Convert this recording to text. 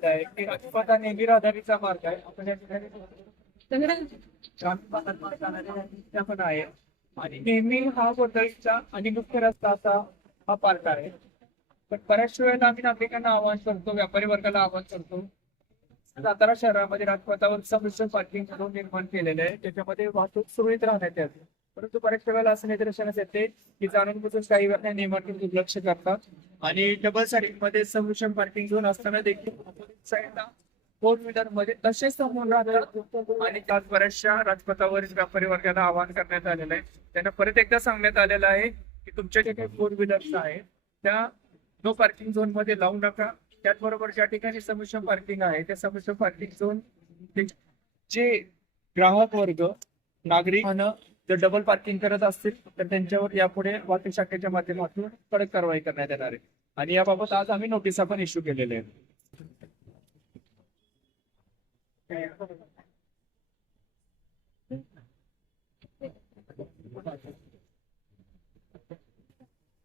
आलेला आहे की राजपथ हा नेहमी रहदारीचा मार्ग आहे. आपण या ठिकाणी ग्रामीण भागात मार्ग जाणाऱ्या रस्त्या पण आहे आणि नेहमी हा वर्दळीचा आणि मुख्य रस्ता असा हा पार्क आहे. पण बऱ्याच वेळेला आम्ही नागरिकांना आवाहन करतो, व्यापारी वर्गाला आवाहन करतो. सातारा शहरामध्ये राजपथावर संमिश्र पार्किंग झोन निर्माण केलेले आहे, त्याच्यामध्ये वाहतूक सुरळीत राहण्यात यावी. परंतु बऱ्याच वेळेला असं निदर्शनास येते की जाणून बुजून काही नियमांकडे दुर्लक्ष करतात आणि डबल साइडिंग मध्ये संमिश्र पार्किंग झोन असताना देखील साईडला फोर व्हीलर मध्ये तसेच समोर राहतात आणि त्याच बऱ्याचशा राजपथावरील व्यापारी वर्गाला आवाहन करण्यात आलेलं आहे. त्यांना परत एकदा सांगण्यात आलेलं आहे की तुमच्या जे काही फोर व्हीलर्स आहेत त्या नो पार्किंग झोन मध्ये लावू नका. त्याचबरोबर ज्या ठिकाणी संमिश्र पार्किंग आहे त्या संमिश्र पार्किंग झोन जे ग्राहक वर्ग नागरिकांना जर डबल पार्किंग करत असतील तर त्यांच्यावर यापुढे वाहतूक शाखेच्या माध्यमातून कडक कारवाई करण्यात येणार आहे आणि याबाबत आज आम्ही नोटिसा पण इश्यू केलेल्या आहेत.